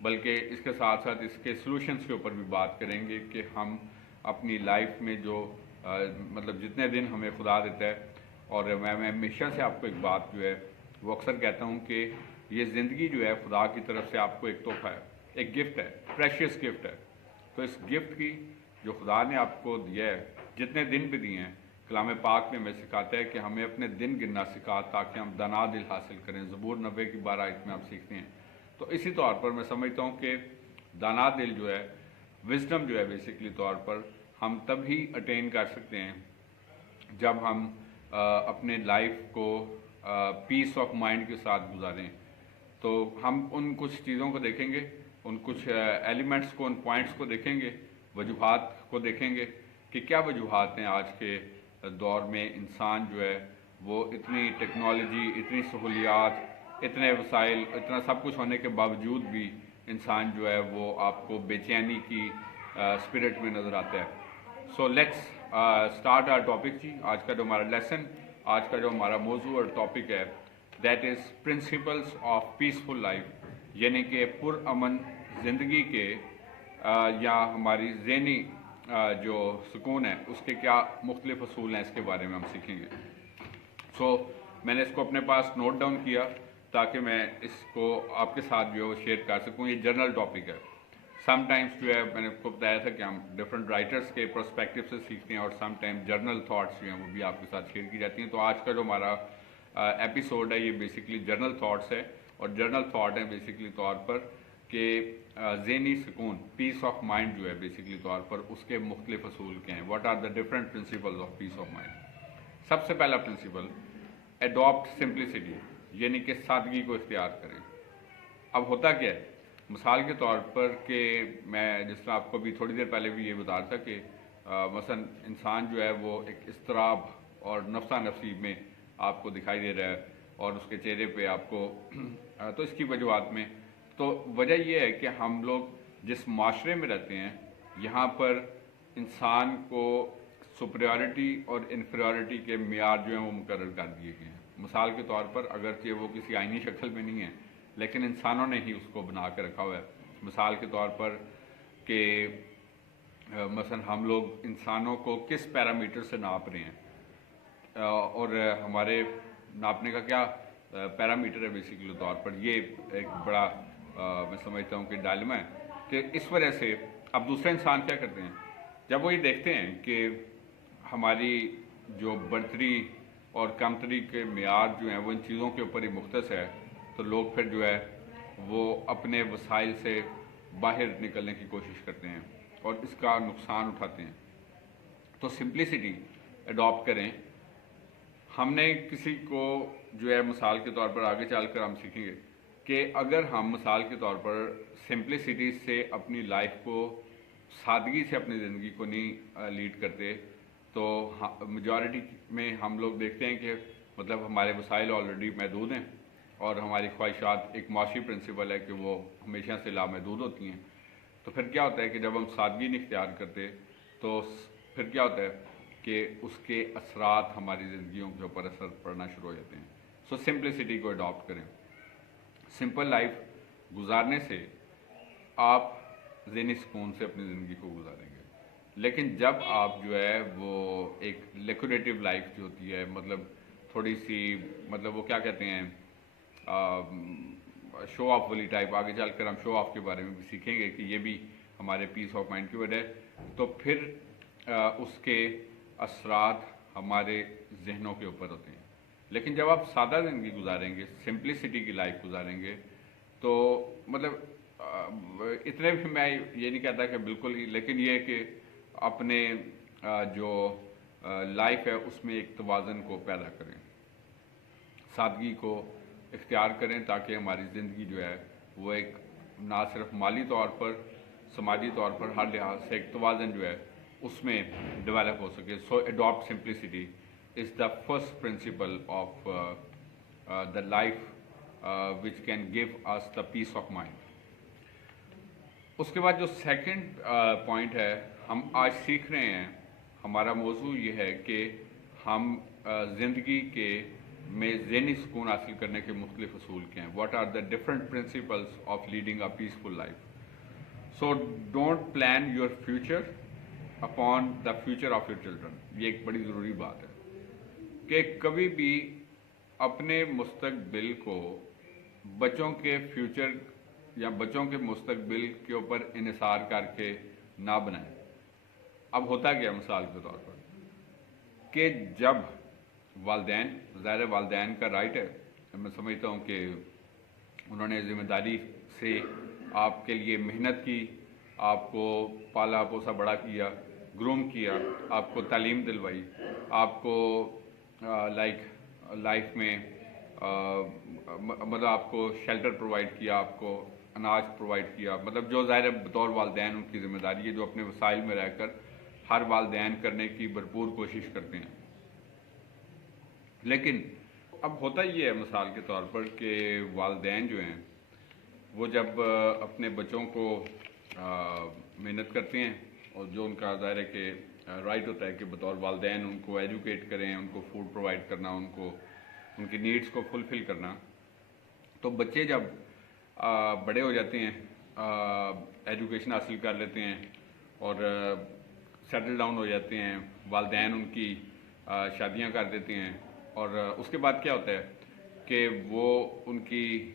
بلکہ اس کے ساتھ ساتھ اس کے سلوشنز کے اوپر بھی بات کریں گے کہ ہم اپنی لائف میں جو مطلب جتنے دن ہمیں خدا دیتا ہے، اور میں ہمیشہ سے آپ کو ایک بات جو ہے وہ اکثر کہتا ہوں کہ یہ زندگی جو ہے خدا کی طرف سے آپ کو ایک تحفہ ہے، ایک گفٹ ہے، پریشیس گفٹ ہے. تو اس گفٹ کی جو خدا نے آپ کو دیا ہے، جتنے دن بھی دیے ہیں، کلام پاک میں ہمیں سکھاتا ہے کہ ہمیں اپنے دن گننا سکھا تاکہ ہم دنا دل حاصل کریں. زبور 90 کی 12 آیت میں آپ سیکھتے ہیں. تو اسی طور پر میں سمجھتا ہوں کہ دانا دل جو ہے، وزڈم جو ہے بیسکلی طور پر ہم تب ہی اٹین کر سکتے ہیں جب ہم اپنے لائف کو پیس آف مائنڈ کے ساتھ گزاریں. تو ہم ان کچھ چیزوں کو دیکھیں گے، ان کچھ ایلیمنٹس کو، ان پوائنٹس کو دیکھیں گے، وجوہات کو دیکھیں گے کہ کیا وجوہات ہیں آج کے دور میں انسان جو ہے وہ اتنی ٹیکنالوجی، اتنی سہولیات، اتنے وسائل، اتنا سب کچھ ہونے کے باوجود بھی انسان جو ہے وہ آپ کو بے چینی کی اسپرٹ میں نظر آتا ہے. So let's start our topic جی. آج کا جو ہمارا لیسن، آج کا جو ہمارا موضوع اور ٹاپک ہے that is principles of peaceful life, یعنی کہ پرامن زندگی کے یا ہماری ذہنی جو سکون ہے اس کے کیا مختلف اصول ہیں، اس کے بارے میں ہم سیکھیں گے. سو میں نے اس کو اپنے پاس نوٹ ڈاؤن کیا تاکہ میں اس کو آپ کے ساتھ جو ہے شیئر کر سکوں. یہ جرنل ٹاپک ہے. سم ٹائمس جو ہے میں نے آپ کو بتایا تھا کہ ہم ڈفرینٹ رائٹرس کے پرسپیکٹیو سے سیکھتے ہیں، اور سم ٹائم جرنل تھاٹس جو ہیں وہ بھی آپ کے ساتھ شیئر کی جاتی ہیں. تو آج کا جو ہمارا ایپیسوڈ ہے یہ بیسکلی جرنل تھاٹس ہے، اور جرنل تھاٹ ہیں بیسکلی طور پر کہ ذہنی سکون، پیس آف مائنڈ جو ہے بیسکلی طور پر اس کے مختلف اصول کیا ہیں. What are the different principles of peace of mind. سب سے پہلا پرنسپل، اڈاپٹ سمپلسٹی، یعنی کہ سادگی کو اختیار کریں. اب ہوتا کیا ہے، مثال کے طور پر کہ میں جس طرح آپ کو بھی تھوڑی دیر پہلے بھی یہ بتا رہا تھا کہ مثلا انسان جو ہے وہ ایک اضطراب اور نفسا نفسی میں آپ کو دکھائی دے رہا ہے، اور اس کے چہرے پہ آپ کو تو اس کی وجوہات میں تو وجہ یہ ہے کہ ہم لوگ جس معاشرے میں رہتے ہیں یہاں پر انسان کو سپریورٹی اور انفیریورٹی کے معیار جو ہیں وہ مقرر کر دیے گئے ہیں. مثال کے طور پر اگرچہ وہ کسی آئینی شکل میں نہیں ہے لیکن انسانوں نے ہی اس کو بنا کے رکھا ہوا ہے. مثال کے طور پر کہ مثلا ہم لوگ انسانوں کو کس پیرامیٹر سے ناپ رہے ہیں، اور ہمارے ناپنے کا کیا پیرامیٹر ہے بیسکلی طور پر. یہ ایک بڑا میں سمجھتا ہوں کہ ڈائلما ہے کہ اس وجہ سے اب دوسرے انسان کیا کرتے ہیں، جب وہ یہ دیکھتے ہیں کہ ہماری جو برتری اور کمتری کے معیار جو ہیں وہ ان چیزوں کے اوپر ہی مختص ہے، تو لوگ پھر جو ہے وہ اپنے وسائل سے باہر نکلنے کی کوشش کرتے ہیں اور اس کا نقصان اٹھاتے ہیں. تو سمپلسٹی اڈاپٹ کریں. ہم نے کسی کو جو ہے مثال کے طور پر آگے چل کر ہم سیکھیں گے کہ اگر ہم مثال کے طور پر سمپلسٹی سے اپنی لائف کو، سادگی سے اپنی زندگی کو نہیں لیڈ کرتے، تو میجورٹی میں ہم لوگ دیکھتے ہیں کہ مطلب ہمارے وسائل آلریڈی محدود ہیں اور ہماری خواہشات، ایک معاشی پرنسپل ہے کہ وہ ہمیشہ سے لامحدود ہوتی ہیں. تو پھر کیا ہوتا ہے کہ جب ہم سادگی نہیں اختیار کرتے تو پھر کیا ہوتا ہے کہ اس کے اثرات ہماری زندگیوں کے اوپر اثر پڑنا شروع ہو جاتے ہیں. سو سمپلسٹی کو اڈاپٹ کریں. سمپل لائف گزارنے سے آپ ذہنی سکون سے اپنی زندگی کو گزاریں گے. لیکن جب آپ جو ہے وہ ایک لیکوریٹو لائف جو ہوتی ہے، مطلب تھوڑی سی مطلب وہ کیا کہتے ہیں شو آف والی ٹائپ، آگے چل کر ہم شو آف کے بارے میں بھی سیکھیں گے کہ یہ بھی ہمارے پیس آف مائنڈ کی وجہ ہے، تو پھر اس کے اثرات ہمارے ذہنوں کے اوپر ہوتے ہیں. لیکن جب آپ سادہ زندگی گزاریں گے، سمپلسٹی کی لائف گزاریں گے، تو مطلب اتنے بھی میں یہ نہیں کہتا کہ بالکل ہی، لیکن یہ ہے کہ اپنے جو لائف ہے اس میں ایک توازن کو پیدا کریں، سادگی کو اختیار کریں تاکہ ہماری زندگی جو ہے وہ ایک نہ صرف مالی طور پر، سماجی طور پر، ہر لحاظ سے ایک توازن جو ہے اس میں ڈیولپ ہو سکے. So adopt simplicity is the first principle of the life which can give us the peace of mind. اس کے بعد جو سیکنڈ پوائنٹ ہے ہم آج سیکھ رہے ہیں، ہمارا موضوع یہ ہے کہ ہم زندگی کے میں ذہنی سکون حاصل کرنے کے مختلف اصول کیا ہیں. What are the different principles of leading a peaceful life. So don't plan your future upon the future of your children. یہ ایک بڑی ضروری بات ہے کہ کبھی بھی اپنے مستقبل کو بچوں کے فیوچر یا بچوں کے مستقبل کے اوپر انحصار کر کے نہ بنائیں. اب ہوتا گیا مثال کے طور پر کہ جب والدین، ظاہر والدین کا رائٹ ہے، میں سمجھتا ہوں کہ انہوں نے ذمہ داری سے آپ کے لیے محنت کی، آپ کو پالا پوسا بڑا کیا، گروم کیا، آپ کو تعلیم دلوائی، آپ کو لائف میں مطلب آپ کو شیلٹر پرووائڈ کیا، آپ کو اناج پرووائڈ کیا، مطلب جو ظاہر بطور والدین ان کی ذمہ داری ہے جو اپنے وسائل میں رہ کر ہر والدین کرنے کی بھرپور کوشش کرتے ہیں. لیکن اب ہوتا یہ ہے مثال کے طور پر کہ والدین جو ہیں وہ جب اپنے بچوں کو محنت کرتے ہیں اور جو ان کا ظاہر ہے کہ رائٹ ہوتا ہے کہ بطور والدین ان کو ایجوکیٹ کریں، ان کو فوڈ پرووائڈ کرنا، ان کو ان کی نیڈس کو فلفل کرنا، تو بچے جب بڑے ہو جاتے ہیں، ایجوکیشن حاصل کر لیتے ہیں اور سیٹل ڈاؤن ہو جاتے ہیں، والدین ان کی شادیاں کر دیتے ہیں، اور اس کے بعد کیا ہوتا ہے کہ وہ ان کی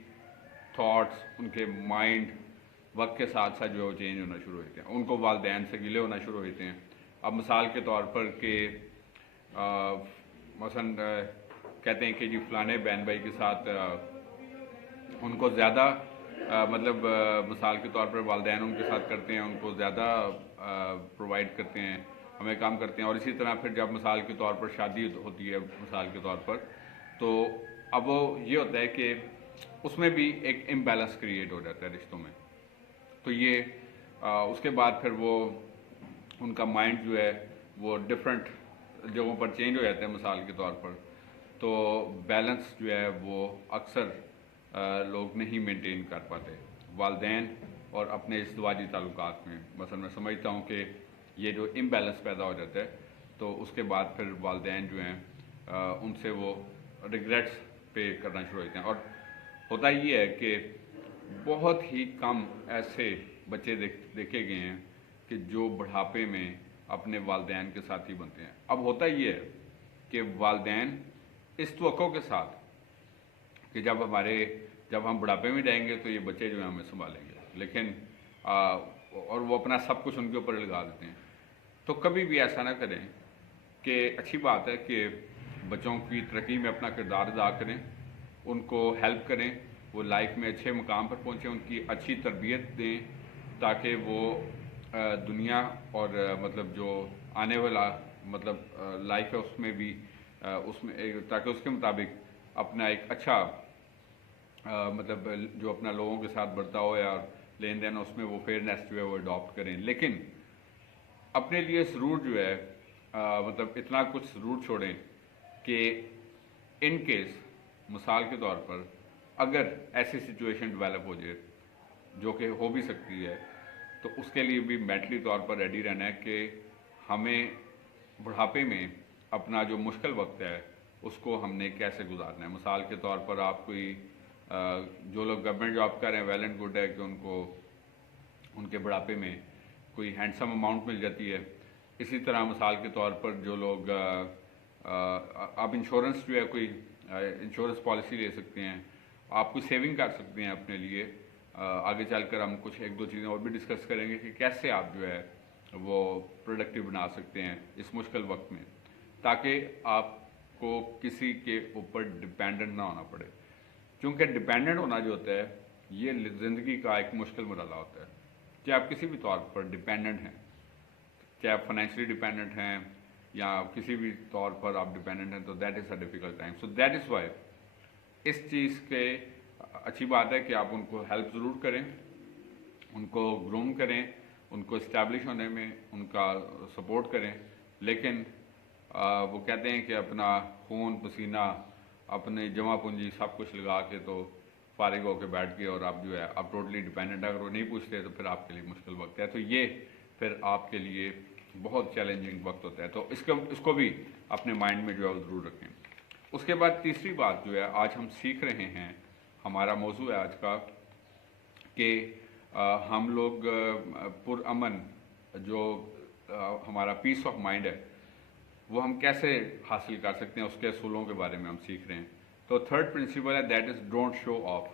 تھاٹس، ان کے مائنڈ وقت کے ساتھ ساتھ جو ہے وہ چینج ہونا شروع ہوتے ہیں، ان کو والدین سے گلے ہونا شروع ہوتے ہیں. اب مثال کے طور پر کہ مثلاً کہتے ہیں کہ جی فلانے بہن بھائی کے ساتھ ان کو زیادہ مطلب مثال کے طور پر والدین ان کے ساتھ کرتے ہیں، ان کو زیادہ پرووائڈ کرتے ہیں، ہمیں کام کرتے ہیں، اور اسی طرح پھر جب مثال کے طور پر شادی ہوتی ہے مثال کے طور پر، تو اب وہ یہ ہوتا ہے کہ اس میں بھی ایک امبیلنس کریٹ ہو جاتا ہے رشتوں میں. تو یہ اس کے بعد پھر وہ ان کا مائنڈ جو ہے وہ ڈفرینٹ جگہوں پر چینج ہو جاتا ہے مثال کے طور پر. تو بیلنس جو ہے وہ اکثر لوگ نہیں مینٹین کر پاتے والدین اور اپنے ازدواجی تعلقات میں. مثلا میں سمجھتا ہوں کہ یہ جو امبیلنس پیدا ہو جاتا ہے تو اس کے بعد پھر والدین جو ہیں ان سے وہ ریگریٹس پے کرنا شروع ہوتے ہیں. اور ہوتا یہ ہے کہ بہت ہی کم ایسے بچے دیکھے گئے ہیں کہ جو بڑھاپے میں اپنے والدین کے ساتھی بنتے ہیں. اب ہوتا یہ ہے کہ والدین اس توقع کے ساتھ کہ جب ہم بڑھاپے میں جائیں گے تو یہ بچے جو ہیں ہمیں سنبھالیں گے، لیکن اور وہ اپنا سب کچھ ان کے اوپر لگا دیتے ہیں. تو کبھی بھی ایسا نہ کریں. کہ اچھی بات ہے کہ بچوں کی ترقی میں اپنا کردار ادا کریں، ان کو ہیلپ کریں، وہ لائف میں اچھے مقام پر پہنچیں، ان کی اچھی تربیت دیں تاکہ وہ دنیا اور مطلب جو آنے والا مطلب لائف ہے اس میں بھی تاکہ اس کے مطابق اپنا ایک اچھا مطلب جو اپنا لوگوں کے ساتھ برتاؤ ہو یا لین دین اس میں وہ فیئرنیس جو ہے وہ اڈاپٹ کریں. لیکن اپنے لیے ضرور جو ہے مطلب اتنا کچھ ضرور چھوڑیں کہ ان کیس مثال کے طور پر اگر ایسی سچویشن ڈیولپ ہو جائے جو کہ ہو بھی سکتی ہے تو اس کے لیے بھی مینٹلی طور پر ریڈی رہنا ہے کہ ہمیں بڑھاپے میں اپنا جو مشکل وقت ہے اس کو ہم نے کیسے گزارنا ہے. مثال کے طور پر آپ کوئی جو لوگ گورنمنٹ جاب کر رہے ہیں ویل اینڈ گڈ ہے کہ ان کو ان کے بڑھاپے میں کوئی ہینڈسم اماؤنٹ مل جاتی ہے. اسی طرح مثال کے طور پر جو لوگ آپ انشورنس جو ہے کوئی انشورنس پالیسی لے سکتے ہیں، آپ کوئی سیونگ کر سکتے ہیں اپنے لیے. آگے چل کر ہم کچھ ایک دو چیزیں اور بھی ڈسکس کریں گے کہ کیسے آپ جو ہے وہ پروڈکٹیو بنا سکتے ہیں اس مشکل وقت میں تاکہ آپ کو کسی کے اوپر ڈپینڈنٹ نہ ہونا پڑے. کیونکہ ڈپینڈنٹ ہونا جو ہوتا ہے یہ زندگی کا ایک مشکل مرحلہ ہوتا ہے. چاہے آپ کسی بھی طور پر ڈپینڈنٹ ہیں، چاہے آپ فائنینشلی ڈپینڈنٹ ہیں یا کسی بھی طور پر آپ ڈپینڈنٹ ہیں، تو that is a difficult time. So that is why اس چیز کے اچھی بات ہے کہ آپ ان کو ہیلپ ضرور کریں، ان کو گروم کریں، ان کو اسٹیبلش ہونے میں ان کا سپورٹ کریں. لیکن وہ کہتے ہیں کہ اپنا خون پسینہ اپنے جمع پونجی سب کچھ لگا کے تو فارغ ہو کے بیٹھ کے اور آپ جو ہے آپ ٹوٹلی ڈیپینڈنٹ اگر وہ نہیں پوچھتے تو پھر آپ کے لیے مشکل وقت ہے. تو یہ پھر آپ کے لیے بہت چیلنجنگ وقت ہوتا ہے. تو اس کو بھی اپنے مائنڈ میں جو ہے ضرور رکھیں. اس اس کے بعد تیسری بات جو ہے آج ہم سیکھ رہے ہیں، ہمارا موضوع ہے آج کا کہ ہم لوگ پرامن جو ہمارا پیس آف مائنڈ ہے وہ ہم کیسے حاصل کر سکتے ہیں، اس کے اصولوں کے بارے میں ہم سیکھ رہے ہیں۔ تو تھرڈ پرنسپل ہے that is don't show of,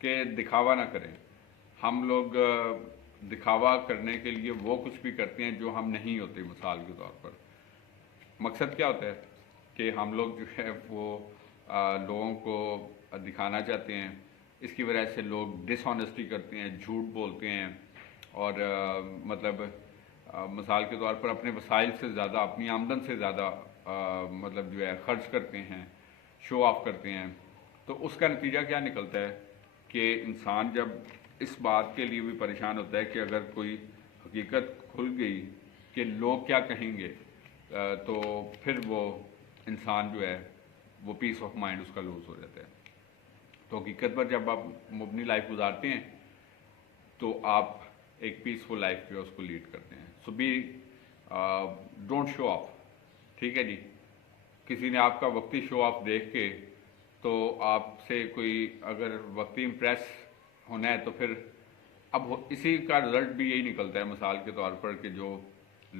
کہ دکھاوا نہ کریں۔ ہم لوگ دکھاوا کرنے کے لیے وہ کچھ بھی کرتے ہیں جو ہم نہیں ہوتے۔ مثال کے طور پر مقصد کیا ہوتا ہے کہ ہم لوگ جو ہے وہ لوگوں کو دکھانا چاہتے ہیں، اس کی وجہ سے لوگ ڈس آنیسٹی کرتے ہیں، جھوٹ بولتے ہیں، اور مطلب مثال کے طور پر اپنے وسائل سے زیادہ، اپنی آمدن سے زیادہ مطلب جو ہے خرچ کرتے ہیں، شو آف کرتے ہیں۔ تو اس کا نتیجہ کیا نکلتا ہے کہ انسان جب اس بات کے لیے بھی پریشان ہوتا ہے کہ اگر کوئی حقیقت کھل گئی کہ لوگ کیا کہیں گے، تو پھر وہ انسان جو ہے وہ پیس آف مائنڈ اس کا لوز ہو جاتا ہے۔ تو حقیقت پر جب آپ مبنی لائف گزارتے ہیں تو آپ ایک پیسفل لائف جو ہے اس کو لیڈ کرتے ہیں۔ سو بی ڈونٹ شو آف، ٹھیک ہے جی۔ کسی نے آپ کا وقتی شو آف دیکھ کے تو آپ سے کوئی اگر وقتی امپریس ہونا ہے تو پھر اب اسی کا رزلٹ بھی یہی نکلتا ہے مثال کے طور پر کہ جو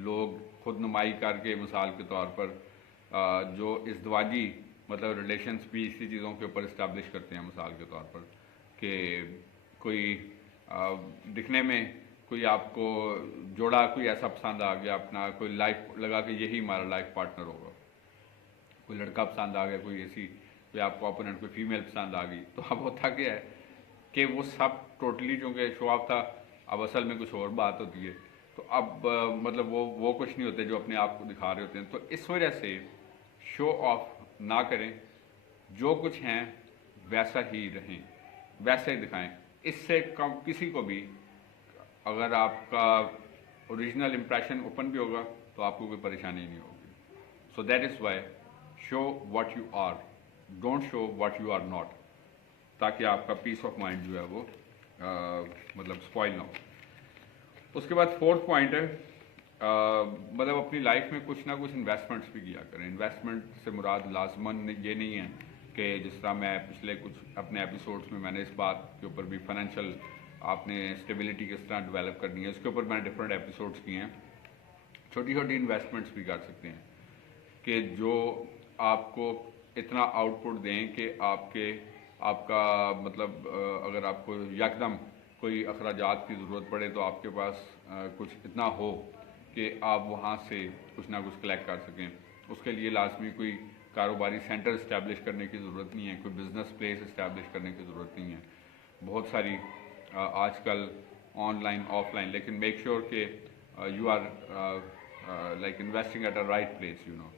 لوگ خود نمائی کر کے مثال کے طور پر جو ازدواجی مطلب ریلیشنز بھی اسی چیزوں کے اوپر اسٹیبلش کرتے ہیں، مثال کے طور پر کہ کوئی دکھنے میں کوئی آپ کو جوڑا کوئی ایسا پسند آ گیا، اپنا کوئی لائف لگا کہ یہی ہمارا لائف پارٹنر ہوگا، کوئی لڑکا پسند آ گیا، کوئی ایسی کوئی آپ کو اپوننٹ کوئی فیمیل پسند آ گئی، تو اب ہوتا کیا ہے کہ وہ سب ٹوٹلی چونکہ شو آف تھا، اب اصل میں کچھ اور بات ہوتی ہے۔ تو اب مطلب وہ کچھ نہیں ہوتے جو اپنے آپ کو دکھا رہے ہوتے ہیں۔ تو اس وجہ سے شو آف نہ کریں، جو کچھ ہیں ویسا ہی رہیں، ویسا ہی دکھائیں۔ اس سے کسی کو بھی اگر آپ کا اوریجنل امپریشن اوپن بھی ہوگا تو آپ کو کوئی پریشانی نہیں ہوگی۔ So that is why show what you are, don't show what you are not, تاکہ آپ کا پیس آف مائنڈ جو ہے وہ مطلب اسپوائل نہ ہو۔ اس کے بعد فورتھ پوائنٹ ہے مطلب اپنی لائف میں کچھ نہ کچھ انویسٹمنٹس بھی کیا کریں۔ انویسٹمنٹ سے مراد لازماً یہ نہیں ہے کہ جس طرح میں پچھلے کچھ اپنے ایپیسوڈس میں نے اس بات کے اوپر بھی فائنینشیل آپ نے اسٹیبلٹی کس طرح ڈیولپ کرنی ہے، اس کے اوپر میں نے ڈفرینٹ ایپیسوڈس کیے ہیں۔ چھوٹی چھوٹی انویسٹمنٹس بھی کر سکتے ہیں کہ جو آپ کو اتنا آؤٹ پٹ دیں کہ آپ کا مطلب اگر آپ کو یکدم کوئی اخراجات کی ضرورت پڑے تو آپ کے پاس کچھ اتنا ہو کہ آپ وہاں سے کچھ نہ کچھ کلیکٹ کر سکیں۔ اس کے لیے لازمی کوئی کاروباری سینٹر اسٹیبلش کرنے کی ضرورت نہیں ہے، کوئی بزنس پلیس اسٹیبلش کرنے کی ضرورت نہیں ہے۔ بہت ساری آج کل آن لائن آف لائن، لیکن میک شیور کہ you are like investing at a right place, you know.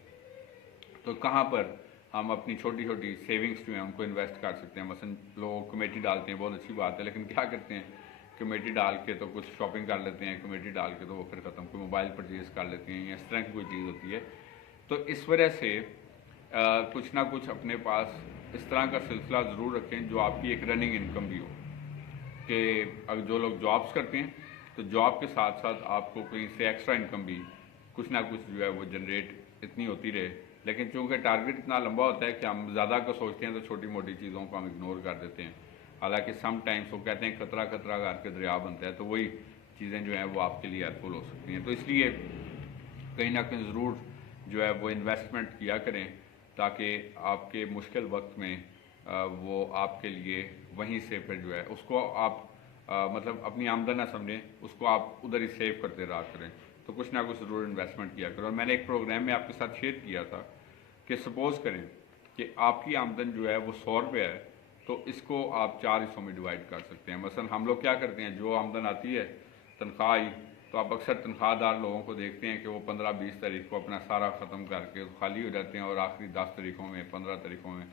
تو کہاں پر ہم اپنی چھوٹی چھوٹی سیونگس جو ہیں ان کو انویسٹ کر سکتے ہیں۔ مثلاً لوگ کمیٹی ڈالتے ہیں، بہت اچھی بات ہے، لیکن کیا کرتے ہیں کمیٹی ڈال کے تو کچھ شاپنگ کر لیتے ہیں، کمیٹی ڈال کے تو وہ پھر ختم، کوئی موبائل پرچیز کر لیتے ہیں یا اس طرح کی کوئی چیز ہوتی ہے۔ تو اس وجہ سے کچھ نہ کچھ اپنے پاس اس طرح کا سلسلہ ضرور رکھیں جو آپ کی ایک رننگ انکم بھی ہو، کہ اگر جو لوگ جابس کرتے ہیں تو جاب کے ساتھ ساتھ آپ کو کہیں سے ایکسٹرا انکم بھی کچھ نہ کچھ جو ہے وہ جنریٹ اتنی ہوتی رہے۔ لیکن چونکہ ٹارگٹ اتنا لمبا ہوتا ہے کہ ہم زیادہ کا سوچتے ہیں تو چھوٹی موٹی چیزوں کو ہم اگنور کر دیتے ہیں، حالانکہ سم ٹائمس وہ کہتے ہیں قطرہ قطرہ کر کے دریا بنتا ہے، تو وہی چیزیں جو ہیں وہ آپ کے لیے ہیلپ فل ہو سکتی ہیں۔ تو اس لیے کہیں نہ کہیں ضرور جو ہے وہ انویسٹمنٹ کیا کریں تاکہ آپ کے مشکل وقت میں وہ آپ کے لیے وہیں سے پھر جو ہے اس کو آپ مطلب اپنی آمدن نہ سمجھیں، اس کو آپ ادھر ہی سیو کرتے رہا کریں۔ تو کچھ نہ کچھ ضرور انویسٹمنٹ کیا کریں۔ اور میں نے ایک پروگرام میں آپ کے ساتھ شیئر کیا تھا کہ سپوز کریں کہ آپ کی آمدن جو ہے وہ 100 روپے ہے، تو اس کو آپ 4 حصوں میں ڈیوائڈ کر سکتے ہیں۔ مثلا ہم لوگ کیا کرتے ہیں، جو آمدن آتی ہے تنخواہ آئی تو آپ اکثر تنخواہ دار لوگوں کو دیکھتے ہیں کہ وہ 15-20 تاریخ کو اپنا سارا ختم کر کے خالی ہو جاتے ہیں، اور آخری 10 تاریخوں میں 15 تاریخوں میں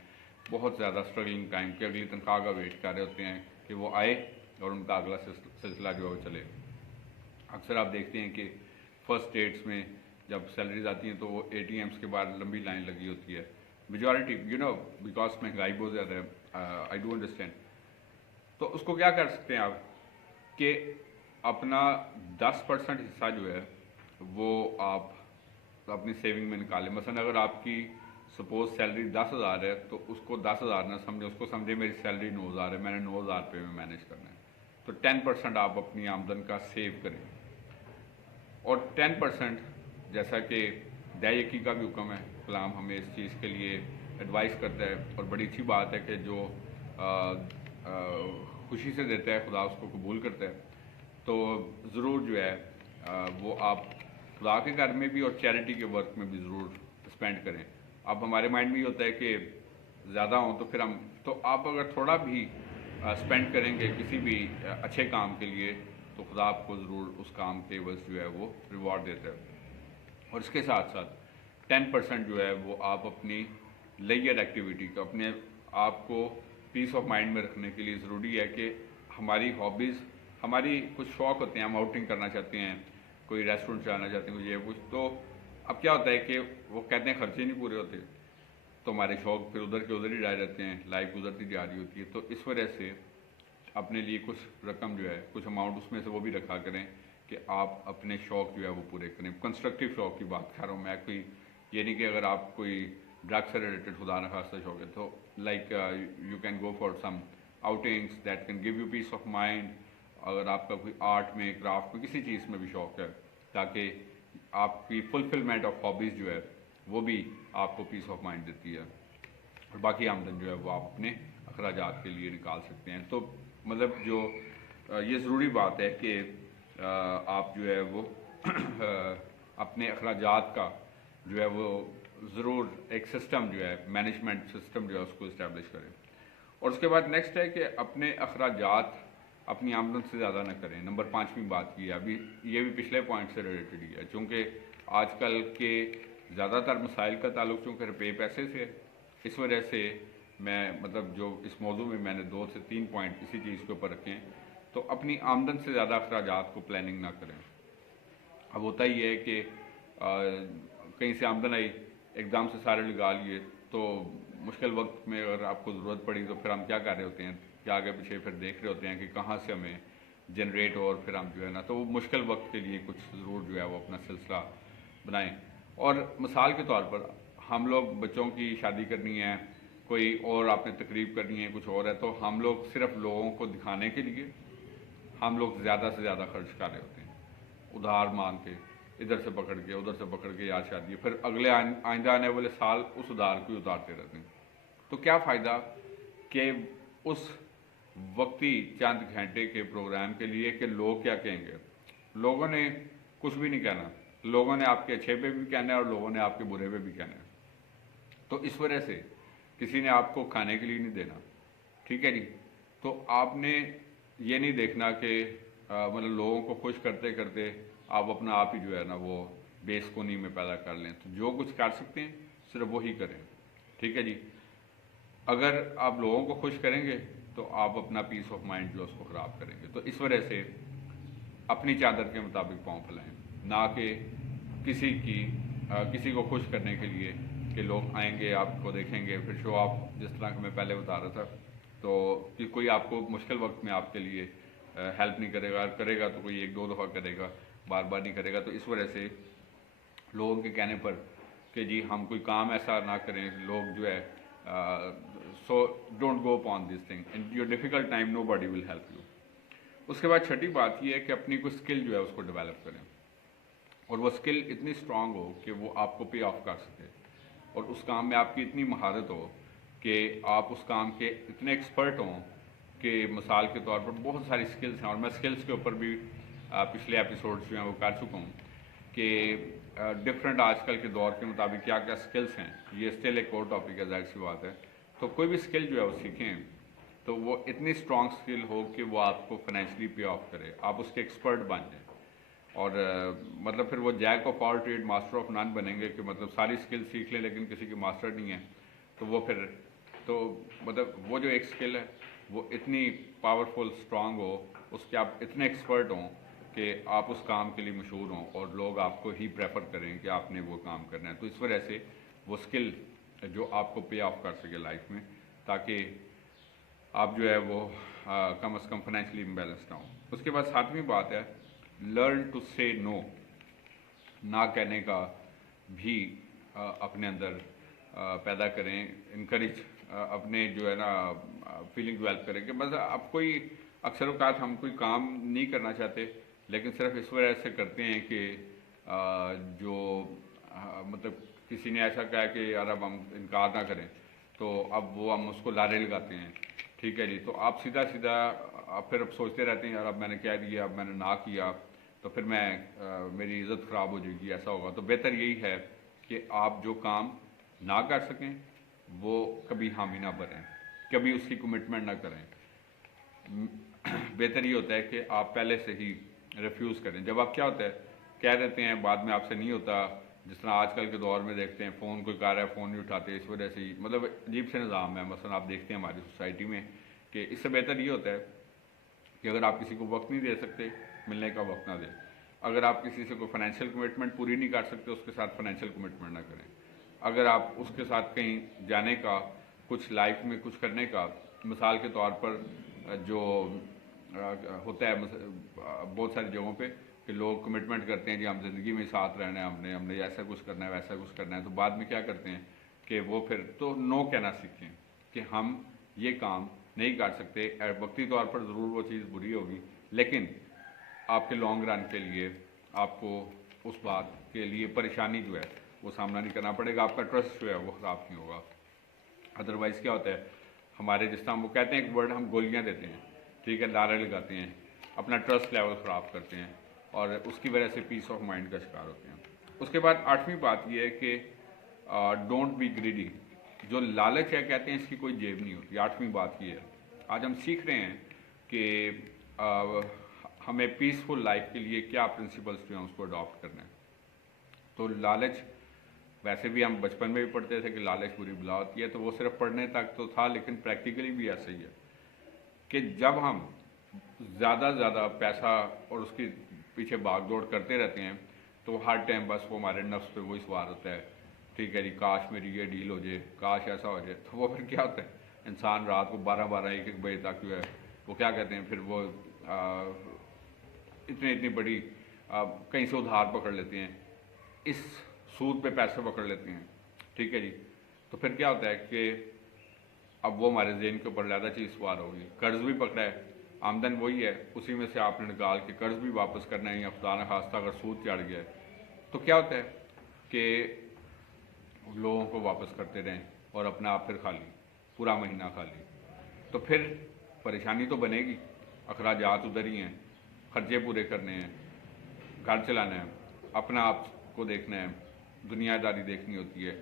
بہت زیادہ اسٹرگلنگ ٹائم کہ اگلی تنخواہ کا ویٹ کر رہے ہوتے ہیں کہ وہ آئے اور ان کا اگلا سلسلہ جو ہے وہ چلے۔ اکثر آپ دیکھتے ہیں کہ فرسٹ ڈیٹس میں جب سیلریز آتی ہیں تو وہ اے ٹی ایمس کے بعد لمبی لائن لگی ہوتی ہے، میجورٹی یو نو بیکاز مہنگائی بہت زیادہ ہے، آئی ڈو انڈرسٹینڈ۔ تو اس کو کیا کر سکتے ہیں آپ کہ اپنا 10% حصہ جو ہے وہ آپ اپنی سیونگ میں نکالیں۔ مثلا اگر آپ کی سپوز سیلری 10,000 ہے تو اس کو 10,000 نہ سمجھے، اس کو سمجھے میری سیلری 9,000 ہے، میں نے 9,000 روپے میں مینیج کرنا ہے، تو 10% آپ اپنی آمدن کا سیو کریں۔ اور 10% جیسا کہ دائیکی کا بھی حکم ہے، کلام ہمیں اس چیز کے لیے ایڈوائز کرتا ہے، اور بڑی اچھی بات ہے کہ جو خوشی سے دیتا ہے خدا اس کو قبول کرتا ہے، تو ضرور جو ہے وہ آپ خدا کے گھر میں بھی اور چیریٹی کے ورک میں بھی ضرور اسپینڈ کریں۔ اب ہمارے مائنڈ میں یہ ہوتا ہے کہ زیادہ ہوں تو پھر تو آپ اگر تھوڑا بھی اسپینڈ کریں گے کسی بھی اچھے کام کے لیے تو خدا آپ کو ضرور اس کام کے عوض جو ہے وہ ریوارڈ دیتا ہے۔ اور اس کے ساتھ ساتھ 10% جو ہے وہ آپ اپنی لیجر ایکٹیویٹی کو، اپنے آپ کو پیس آف مائنڈ میں رکھنے کے لیے ضروری ہے کہ ہماری ہابیز، ہماری کچھ شوق ہوتے ہیں، ہم آؤٹنگ کرنا چاہتے ہیں، کوئی ریسٹورنٹ جانا چاہتے ہیں، یہ کچھ، تو اب کیا ہوتا ہے کہ وہ کہتے ہیں خرچے نہیں پورے ہوتے، تو ہمارے شوق پھر ادھر کے ادھر ہی رہ جاتے ہیں، لائف گزرتی جا رہی ہوتی ہے۔ تو اس وجہ سے اپنے لیے کچھ رقم جو ہے، کچھ اماؤنٹ اس میں سے وہ بھی رکھا کریں کہ آپ اپنے شوق جو ہے وہ پورے کریں۔ کنسٹرکٹیو شوق کی بات کر رہا ہوں میں، کوئی یہ نہیں کہ اگر آپ کوئی ڈرگ سے ریلیٹڈ خدا نخواستہ شوق ہے تو like you can go for some outings that can give you peace of mind. اگر آپ کا کوئی آرٹ میں، کرافٹ میں، کسی چیز میں بھی شوق ہے، تاکہ آپ کی فلفلمنٹ آف ہابیز جو ہے وہ بھی آپ کو پیس آف مائنڈ دیتی ہے، اور باقی آمدن جو ہے وہ آپ اپنے اخراجات کے لیے نکال سکتے ہیں۔ تو مطلب جو یہ ضروری بات ہے کہ آپ جو ہے وہ اپنے اخراجات کا جو ہے وہ ضرور ایک سسٹم جو ہے، مینجمنٹ سسٹم جو ہے اس کو اسٹیبلش کریں۔ اور اس کے بعد نیکسٹ ہے کہ اپنے اخراجات اپنی آمدن سے زیادہ نہ کریں۔ نمبر 5ویں بات کی ہے، ابھی یہ بھی پچھلے پوائنٹ سے ریلیٹڈ ہی ہے، چونکہ آج کل کے زیادہ تر مسائل کا تعلق چونکہ روپے پیسے سے، اس وجہ سے میں مطلب جو اس موضوع میں نے 2 سے 3 پوائنٹ اسی چیز کے اوپر رکھے ہیں۔ تو اپنی آمدن سے زیادہ اخراجات کو پلاننگ نہ کریں۔ اب ہوتا ہی ہے کہ کہیں سے آمدن آئی، ایک دم سے سارے لگا لیے، تو مشکل وقت میں اگر آپ کو ضرورت پڑی تو پھر ہم کیا کر رہے ہوتے ہیں کہ آگے پیچھے پھر دیکھ رہے ہوتے ہیں کہ کہاں سے ہمیں جنریٹ ہو، اور پھر ہم جو ہے نا، تو وہ مشکل وقت کے لیے کچھ ضرور جو ہے وہ اپنا سلسلہ بنائیں۔ اور مثال کے طور پر ہم لوگ بچوں کی شادی کرنی ہے، کوئی اور آپ نے تقریب کرنی ہے، کچھ اور ہے، تو ہم لوگ صرف لوگوں کو دکھانے کے لیے ہم لوگ زیادہ سے زیادہ خرچ کر رہے ہوتے ہیں، ادھار مانگ کے، ادھر سے پکڑ کے ادھر سے پکڑ کے یاد شادی ہے، پھر اگلے آئندہ آنے والے سال اس ادھار کو ہی اتارتے رہتے ہیں۔ تو کیا فائدہ کہ اس وقتی چند گھنٹے کے پروگرام کے لیے کہ لوگ کیا کہیں گے؟ لوگوں نے کچھ بھی نہیں کہنا، لوگوں نے آپ کے اچھے پہ بھی کہنا ہے اور لوگوں نے آپ کے برے پہ بھی کہنا ہے۔ تو اس وجہ سے کسی نے آپ کو کھانے کے لیے نہیں دینا، ٹھیک ہے جی؟ تو آپ نے یہ نہیں دیکھنا کہ مطلب لوگوں کو خوش کرتے کرتے آپ اپنا آپ ہی جو ہے نا وہ بے سکونی میں پیدا کر لیں۔ تو جو کچھ کر سکتے ہیں صرف وہی کریں، ٹھیک ہے جی؟ اگر آپ لوگوں کو خوش کریں گے تو آپ اپنا پیس آف مائنڈ جو اس کو خراب کریں گے۔ تو اس وجہ سے اپنی چادر کے مطابق پاؤں پھیلائیں، نہ کہ کسی کو خوش کرنے کے لیے کہ لوگ آئیں گے، آپ کو دیکھیں گے، پھر شو آف، جس طرح کہ میں پہلے بتا رہا تھا، تو کہ کوئی آپ کو مشکل وقت میں آپ کے لیے ہیلپ نہیں کرے گا، کرے گا تو کوئی 1-2 دفعہ کرے گا، بار بار نہیں کرے گا۔ تو اس وجہ سے لوگوں کے کہنے پر کہ جی ہم کوئی کام ایسا نہ کریں، لوگ جو ہے so don't go upon this thing in your difficult time, nobody will help you. اس کے بعد چھٹی بات یہ ہے کہ اپنی کوئی اسکل جو ہے اس کو ڈیولپ کریں، اور وہ اسکل اتنی اسٹرانگ ہو کہ وہ آپ کو پے آف کر سکے، اور اس کام میں آپ کی اتنی مہارت ہو کہ آپ اس کام کے اتنے ایکسپرٹ ہوں کہ مثال کے طور پر بہت ساری اسکلس ہیں، اور میں اسکلس کے اوپر بھی پچھلے ایپیسوڈس جو ہیں وہ کر چکا ہوں کہ ڈفرینٹ آج کل کے دور کے مطابق کیا کیا اسکلس ہیں۔ یہ اسٹل ایک اور ٹاپک ہے، ظاہر سی بات ہے۔ تو کوئی بھی اسکل جو ہے وہ سیکھیں تو وہ اتنی اسٹرانگ اسکل ہو کہ وہ آپ کو فائنینشلی پے آف کرے، آپ اس کے ایکسپرٹ بن جائیں، اور مطلب پھر وہ jack of all trade master of none بنیں گے کہ مطلب ساری اسکل سیکھ لیں لیکن کسی کی ماسٹر نہیں ہے، تو وہ پھر تو مطلب وہ جو ایک اسکل ہے وہ اتنی پاورفل اسٹرانگ ہو، اس کے آپ اتنے ایکسپرٹ ہوں کہ آپ اس کام کے لیے مشہور ہوں اور لوگ آپ کو ہی پریفر کریں کہ آپ نے وہ کام کرنا ہے۔ تو اس وجہ سے وہ اسکل جو آپ کو پے آف کر سکے لائف میں، تاکہ آپ جو ہے وہ کم از کم فائنینشلی امبیلنس نہ ہوں۔ اس کے بعد 7ویں بات ہے لرن ٹو سے نو، نہ کہنے کا بھی اپنے اندر پیدا کریں، انکریج اپنے جو ہے نا فیلنگ ڈیولپ کریں کہ بس اب کوئی اکثر اوقات ہم کوئی کام نہیں کرنا چاہتے لیکن صرف اس وجہ سے کرتے ہیں کہ جو مطلب کسی نے ایسا کہا کہ یار اب ہم انکار نہ کریں تو اب وہ ہم اس کو لارے لگاتے ہیں، ٹھیک ہے جی، تو آپ سیدھا آپ پھر اب سوچتے رہتے ہیں یار اب میں نے کہہ دیا، اب میں نے نہ کیا تو پھر میری عزت خراب ہو جائے گی، ایسا ہوگا۔ تو بہتر یہی ہے کہ آپ جو کام نہ کر سکیں وہ کبھی حامی نہ بنیں، کبھی اس کی کمٹمنٹ نہ کریں۔ بہتر یہ ہوتا ہے کہ آپ پہلے سے ہی ریفیوز کریں۔ جب آپ کیا ہوتا ہے کہہ دیتے ہیں بعد میں آپ سے نہیں ہوتا، جس طرح آج کل کے دور میں دیکھتے ہیں فون کوئی کر رہا ہے فون نہیں اٹھاتے، اس وجہ سے ہی مطلب عجیب سے نظام ہے۔ مثلا آپ دیکھتے ہیں ہماری سوسائٹی میں کہ اس سے بہتر یہ ہوتا ہے کہ اگر آپ کسی کو وقت نہیں دے سکتے ملنے کا وقت نہ دیں، اگر آپ کسی سے کوئی فائنینشیل کمٹمنٹ پوری نہیں کر سکتے اس کے ساتھ فائنینشیل کمٹمنٹ نہ کریں، اگر آپ اس کے ساتھ کہیں جانے کا، کچھ لائف میں کچھ کرنے کا، مثال کے طور پر جو ہوتا ہے بہت ساری جگہوں پہ کہ لوگ کمٹمنٹ کرتے ہیں جی ہم زندگی میں ساتھ رہنا ہے، ہم نے ایسا کچھ کرنا ہے ویسا کچھ کرنا ہے، تو بعد میں کیا کرتے ہیں کہ وہ پھر تو نو کہنا سیکھیں کہ ہم یہ کام نہیں کر سکتے، وقتی طور پر ضرور وہ چیز بری ہوگی لیکن آپ کے لانگ رن کے لیے آپ کو اس بات کے لیے پریشانی جو ہے وہ سامنا نہیں کرنا پڑے گا، آپ کا ٹرسٹ جو ہے وہ خراب نہیں ہوگا۔ ادروائز کیا ہوتا ہے ہمارے جس طرح وہ کہتے ہیں ایک ورڈ ہم گولیاں دیتے ہیں، ٹھیک ہے، لارے لگاتے ہیں، اپنا ٹرسٹ لیول خراب کرتے ہیں اور اس کی وجہ سے پیس آف مائنڈ کا شکار ہوتے ہیں۔ اس کے بعد 8ویں بات یہ ہے کہ ڈونٹ بی گریڈی، جو لالچ ہے کہتے ہیں اس کی کوئی جیب نہیں ہوتی۔ 8ویں بات یہ ہے آج ہم سیکھ رہے ہیں کہ ہمیں پیسفل لائف کے لیے کیا پرنسپلس جو ہیں اس کو اڈاپٹ کرنا ہے۔ تو لالچ ویسے بھی ہم بچپن میں بھی پڑھتے تھے کہ لالچ بری بلا ہوتی ہے، تو وہ صرف پڑھنے تک تو تھا لیکن پریکٹیکلی بھی ایسا ہی ہے کہ جب ہم زیادہ پیسہ اور اس کے پیچھے بھاگ دوڑ کرتے رہتے ہیں تو ہر ٹائم بس وہ ہمارے نفس پہ وہی سوار ہوتا ہے، ٹھیک ہے جی، کاش میری یہ ڈیل ہو جائے، کاش ایسا ہو جائے، تو وہ پھر کیا ہوتا ہے انسان رات کو 12 1 بجے تک جو ہے وہ کیا کہتے ہیں پھر وہ اتنی بڑی کہیں سے ادھار پکڑ لیتے ہیں، اس سود پہ پیسے پکڑ لیتے ہیں، ٹھیک ہے جی، تو پھر کیا ہوتا ہے کہ اب وہ ہمارے ذہن کے اوپر زیادہ چیز سوار ہوگی۔ قرض بھی پکڑا ہے، آمدن وہی ہے، اسی میں سے آپ نے نکال کے قرض بھی واپس کرنا ہے یا خدا نخواستہ اگر سود چڑھ گیا ہے تو کیا ہوتا ہے کہ لوگوں کو واپس کرتے رہیں اور اپنا آپ پھر خالی، پورا مہینہ خالی، تو پھر پریشانی تو بنے گی، اخراجات ادھر ہی ہیں، خرچے پورے کرنے ہیں، گھر چلانا ہے، اپنا آپ کو دیکھنا ہے، دنیا داری دیکھنی ہوتی ہے،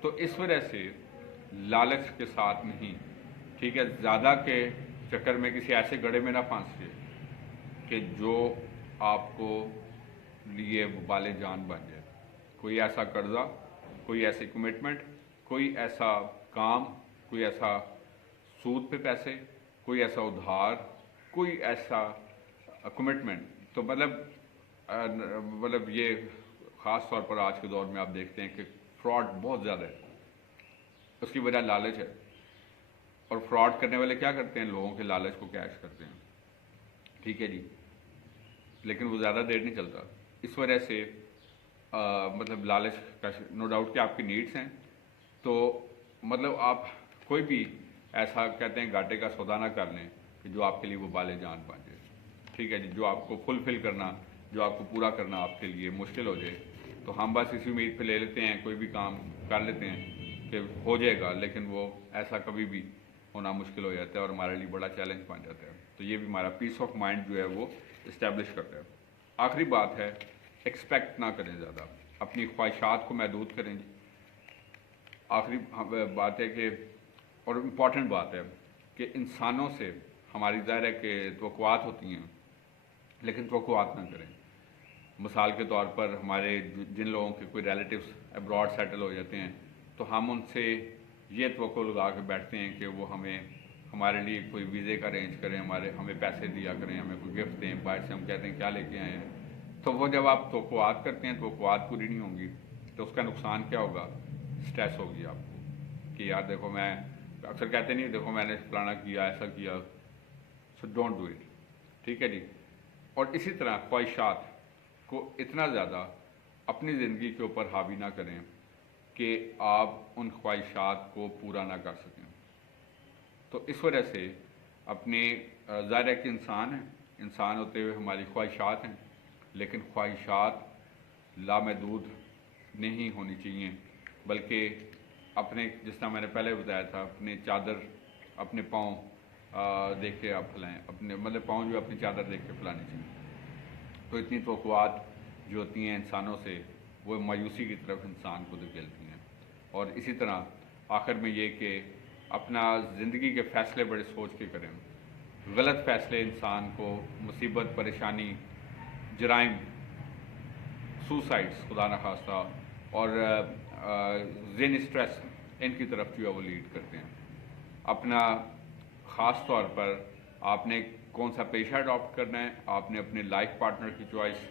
تو اس وجہ سے لالچ کے ساتھ نہیں، ٹھیک ہے، زیادہ کے چکر میں کسی ایسے گڑھے میں نہ پھنسیے کہ جو آپ کو لیے وبال جان بن جائے۔ کوئی ایسا قرضہ، کوئی ایسی کمٹمنٹ، کوئی ایسا کام، کوئی ایسا سود پہ پیسے، کوئی ایسا ادھار، کوئی ایسا کمٹمنٹ، تو مطلب یہ خاص طور پر آج کے دور میں آپ دیکھتے ہیں کہ فراڈ بہت زیادہ ہے، اس کی وجہ لالچ ہے، اور فراڈ کرنے والے کیا کرتے ہیں لوگوں کے لالچ کو کیش کرتے ہیں، ٹھیک ہے جی، لیکن وہ زیادہ دیر نہیں چلتا۔ اس وجہ سے مطلب لالچ کا نو ڈاؤٹ کہ آپ کی نیڈس ہیں، تو مطلب آپ کوئی بھی ایسا کہتے ہیں گھاٹے کا سودا نہ کر لیں کہ جو آپ کے لیے وہ وبال جان بن جائے، ٹھیک ہے جی، جو آپ کو فلفل کرنا، جو آپ کو پورا کرنا آپ کے لیے مشکل ہو جائے، تو ہم بس اسی امید پہ لے لیتے ہیں، کوئی بھی کام کر لیتے ہیں کہ ہو جائے گا، لیکن وہ ایسا کبھی بھی ہونا مشکل ہو جاتا ہے اور ہمارے لیے بڑا چیلنج بن جاتا ہے۔ تو یہ بھی ہمارا پیس آف مائنڈ جو ہے وہ اسٹیبلش کرتا ہے۔ آخری بات ہے ایکسپیکٹ نہ کریں زیادہ، اپنی خواہشات کو محدود کریں جی۔ آخری بات ہے کہ اور امپورٹنٹ بات ہے کہ انسانوں سے ہماری ظاہر ہے کہ توقعات ہوتی ہیں لیکن توقعات نہ کریں۔ مثال کے طور پر ہمارے جن لوگوں کے کوئی ریلیٹیوز ابراڈ سیٹل ہو جاتے ہیں تو ہم ان سے یہ توقع لگا کے بیٹھتے ہیں کہ وہ ہمارے لیے کوئی ویزے کا ارینج کریں، ہمیں پیسے دیا کریں، ہمیں کوئی گفٹ دیں، باہر سے ہم کہتے ہیں کیا لے کے آئے ہیں، تو وہ جب آپ توقعات کرتے ہیں توقعات پوری نہیں ہوں گی تو اس کا نقصان کیا ہوگا؟ سٹریس ہوگی آپ کو کہ یار دیکھو، میں اکثر کہتے نہیں دیکھو میں نے فلانا کیا، ایسا کیا، سو ڈونٹ ڈو اٹ، ٹھیک ہے جی۔ اور اسی طرح خواہشات کو اتنا زیادہ اپنی زندگی کے اوپر حاوی نہ کریں کہ آپ ان خواہشات کو پورا نہ کر سکیں۔ تو اس وجہ سے اپنے ظاہر ہے کہ انسان ہوتے ہوئے ہماری خواہشات ہیں، لیکن خواہشات لامحدود نہیں ہونی چاہیے، بلکہ اپنے جس طرح میں نے پہلے بتایا تھا اپنے چادر اپنے پاؤں دیکھ کے آپ پھیلائیں، اپنے مطلب پاؤں جو اپنی چادر دیکھ کے پھیلانی چاہیے۔ تو اتنی توقعات جو ہوتی ہیں انسانوں سے وہ مایوسی کی طرف انسان کو دھکیلتی ہیں۔ اور اسی طرح آخر میں یہ کہ اپنا زندگی کے فیصلے بڑے سوچ کے کریں، غلط فیصلے انسان کو مصیبت، پریشانی، جرائم، سوسائڈس خدا نخواستہ اور ذہنی اسٹریس ان کی طرف جو ہے وہ لیڈ کرتے ہیں۔ اپنا خاص طور پر آپ نے کون سا پیشہ اڈاپٹ کرنا ہے، آپ نے اپنے لائف پارٹنر کی چوائس،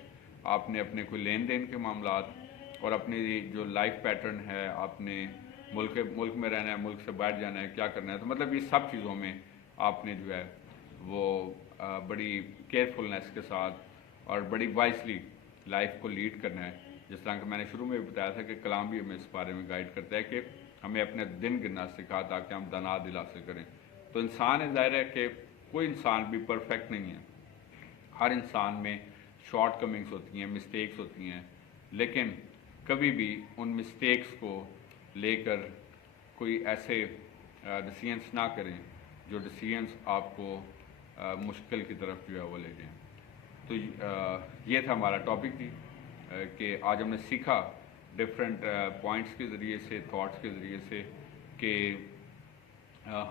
آپ نے اپنے کوئی لین دین کے معاملات اور اپنی جو لائف پیٹرن ہے، آپ نے ملک میں رہنا ہے، ملک سے باہر جانا ہے، کیا کرنا ہے، تو مطلب یہ سب چیزوں میں آپ نے جو ہے وہ بڑی کیئرفلنس کے ساتھ اور بڑی وائسلی لائف کو لیڈ کرنا ہے۔ جس طرح کہ میں نے شروع میں بھی بتایا تھا کہ کلام بھی ہمیں اس بارے میں گائیڈ کرتا ہے کہ ہمیں اپنے دن گننا سکھا تاکہ ہم دنا دل حاصل کریں۔ تو انسان ہے، ظاہر ہے کہ کوئی انسان بھی پرفیکٹ نہیں ہے، ہر انسان میں شارٹ کمنگس ہوتی ہیں، مسٹیکس ہوتی ہیں، لیکن کبھی بھی ان مسٹیکس کو لے کر کوئی ایسے ڈیسیژنس نہ کریں جو ڈیسیژنس آپ کو مشکل کی طرف جو ہے وہ لے جائیں۔ تو یہ تھا ہمارا ٹاپک تھی کہ آج ہم نے سیکھا ڈفرینٹ پوائنٹس کے ذریعے سے، تھاٹس کے ذریعے سے کہ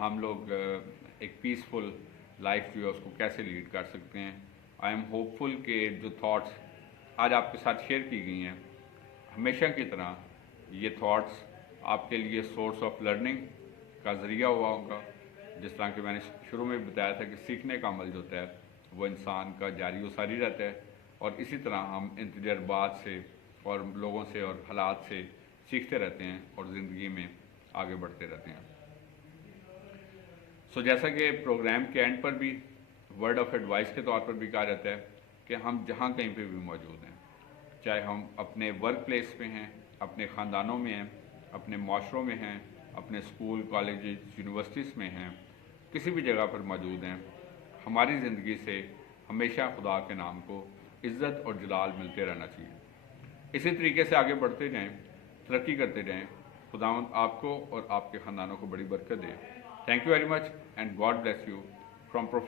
ہم لوگ ایک پیسفل لائف جو ہے اس کو کیسے لیڈ کر سکتے ہیں۔ آئی ایم ہوپ فل کہ جو تھاٹس آج آپ کے ساتھ شیئر کی گئی ہیں، ہمیشہ کی طرح یہ تھاٹس آپ کے لیے سورس آف لرننگ کا ذریعہ ہوا ہوگا۔ جس طرح کہ میں نے شروع میں بتایا تھا کہ سیکھنے کا عمل جو ہوتا ہے وہ انسان کا جاری و ساری رہتا ہے، اور اسی طرح ہم ان تجربات سے اور لوگوں سے اور حالات سے سیکھتے رہتے ہیں اور زندگی میں آگے بڑھتے رہتے ہیں۔ جیسا کہ پروگرام کے اینڈ پر بھی ورڈ آف ایڈوائس کے طور پر بھی کہا جاتا ہے کہ ہم جہاں کہیں پہ بھی موجود ہیں، چاہے ہم اپنے ورک پلیس پہ ہیں، اپنے خاندانوں میں ہیں، اپنے معاشروں میں ہیں، اپنے اسکول، کالجز، یونیورسٹیز میں ہیں، کسی بھی جگہ پر موجود ہیں، ہماری زندگی سے ہمیشہ خدا کے نام کو عزت اور جلال ملتے رہنا چاہیے۔ اسی طریقے سے آگے بڑھتے جائیں، ترقی کرتے جائیں۔ خداوند آپ کو اور آپ کے خاندانوں کو بڑی برکت دے۔ Thank you very much and God bless you from professor